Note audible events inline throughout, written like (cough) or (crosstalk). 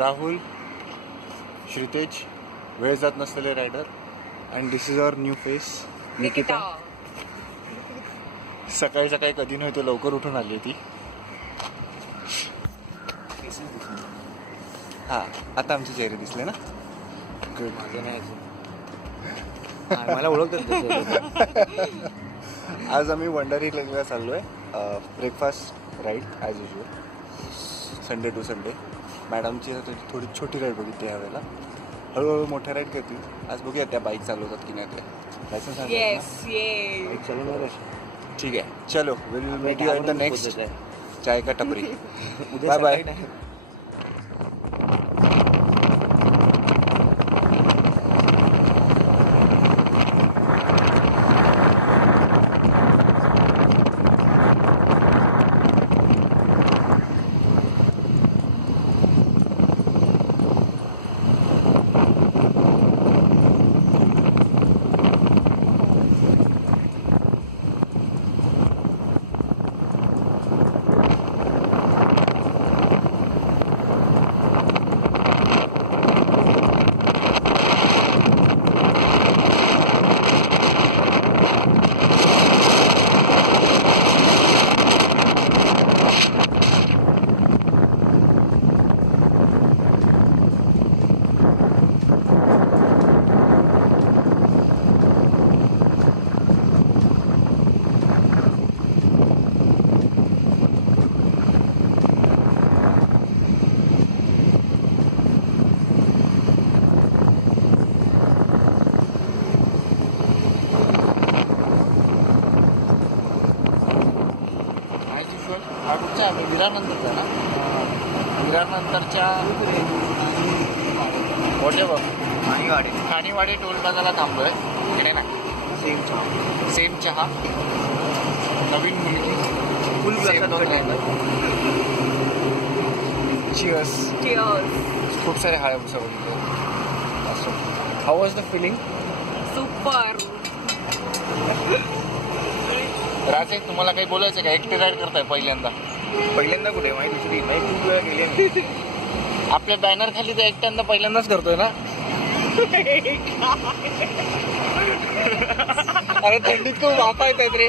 राहुल श्रितेज वेळ जात नसलेले rider and this is our new face Nikita सकाळी सकाळी कधी नव्हते लवकर उठून आली ती हा आता आमचे चेहरे दिसले ना Good. माझं नाही अजून. मला लोकं. (laughs) आज आम्ही वंडर लेकला चाललो आहे breakfast ride as usual Sunday to Sunday मॅडमची आता थोडी छोटी राईड बघितली यावेळेला हळूहळू मोठ्या राईड करतील आज बघूया त्या बाईक चालवतात की नाही ते. लायसन्स. ठीक आहे. चलो will meet you at the next. चाय का टपरी? (laughs) उद्या बाय बाय सकाळी नाही. ॲज युजल हा कुठचा आहे विरारनंतरचा ना? विरारनंतरच्या वॉटेवर आणि गाडी खाणीवाडी. टोल प्लाझाला थांबलोय. इकडे ना. सेम चहा. सेम चहा. नवीन मुलगी. फुल चिअर्स चिअर्स खूप सारे बघितले असं how was the feeling super Raje तुम्हाला काही बोलायचं का? एकटे राईड करताय पहिल्यांदा. पहिल्यांदा कुठे? माहिती दुसरी माहिती खूप वेळा गेली आपल्या बॅनर खाली तर एकट्यांदा पहिल्यांदाच करतोय ना? (laughs) अरे थंडीत खूप वाफा येत आहेत रे.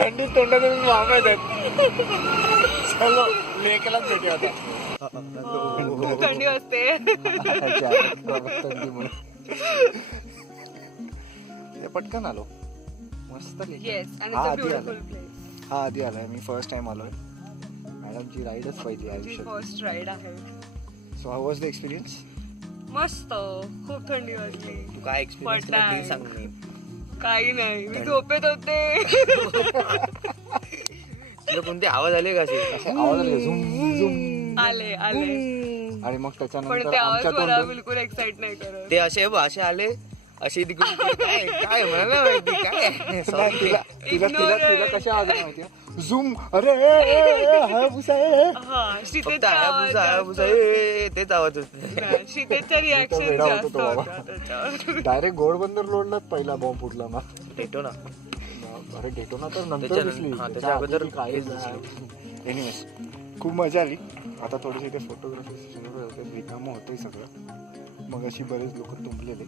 थंडीत तोंडातून वाफा येत आहेत. चलो लेकलाच भेटू आता. खूप थंडी असते थंडीमुळे. हे पटकन आलो. मस्त लेक. येस आणि हा, आधी ब्युटिफुल आलं. प्लेस हा आधी आलाय. मी फर्स्ट टाइम आलोय. मॅडमची राईडच पाहिजे आयुष्यात. फर्स्ट राईड आहे. So how was the experience मस्त. खूप थंडी वाजली. तू काय एक्सपिरियन्स. ते सांग काही नाही. मी झोपेत होते. (laughs) तुला कोणते आवाज आले का असे? आवाज आले झुम झुम. आले आले. आणि मग पण त्याच्यानंतर ते आवाज आमच्या मला तोंडून बिलकुल एक्साइट नाही करत. ते असे बघ असे आले. तिकडे इकडे काय काय म्हणाला माहिती काय? (laughs) Sorry. तिला तिला तिला तिला. कशा आवाज माहिती झूम अरे हायाबुसा. हा फक्त श्रीतेजचा आवाज हायाबुसा हायाबुसा जास्त ए, ए, तेच आवाज होते. होता. श्रीतेजचा रिॲक्शन वेडा होता जास्त तो बाबा. होता त्याच्यावर. डायरेक्ट घोडबंदर लोडलाच पहिला बॉम्ब फुटला ना भेटो ना अरे घेतो ना तर नंतर त्याच्या- दिसली. हा, त्याच्या अगोदर एनिवेज खूप मजा आली. आता थोडेसे इथे फोटोग्राफी रिकामं होतंय सगळं. मग अशी बरेच लोक तुंबलेले.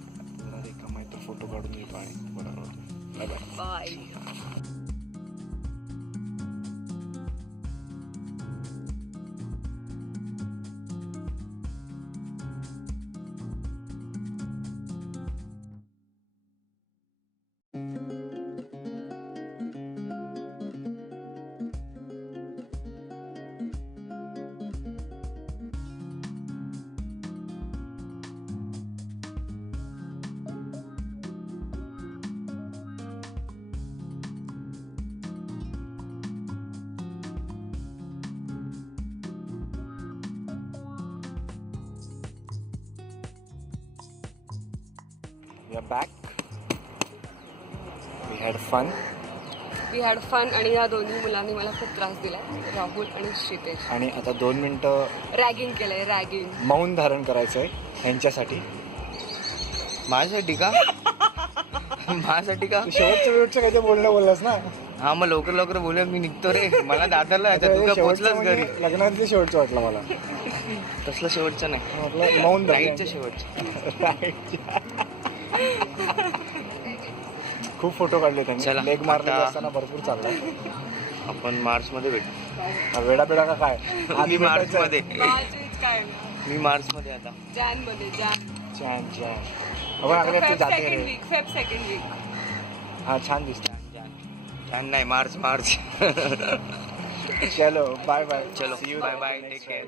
फोटो काढून येतो आणि बरोबर bye bye we are back we had fun we had fun आणि या दोन्ही मुलांनी मला खूप त्रास दिला. राहुल आणि श्रीतेश. आणि आता दोन मिनटं रॅगिंग केलंय रॅगिंग मौन धारण करायचं आहे यांच्यासाठी. माझ्यासाठी का? माझ्यासाठी का? तू शेवटच्या वेळच्या काय ते बोलणं बोललास ना. हा मग लवकर लवकर बोलूया मी निघतो रे. मला दादरला आता तू शेवटचं पोचलास म्हणजे घरी? लग्नातलं शेवटचं वाटलं मला. तसलं शेवटचं नाही. आपलं मौन राईटच्या शेवटचं. खूप फोटो काढले चला, त्यांनी लेग मारले आता- असताना भरपूर चाललाय आपण मार्चमध्ये भेटू. हा, वेडा बेडा का (laughs) काय? मी मार्चमध्ये. माझे काय? ना मी मार्चमध्ये आता. जॅनमध्ये जॅन. छान छान. आपण आपल्या फेब जाते सेकंड रे. वीक फेब सेकंड वीक हा छान दिसत छान नाही मार्च मार्च. चलो बाय बाय चलो बाय बाय टेक केअर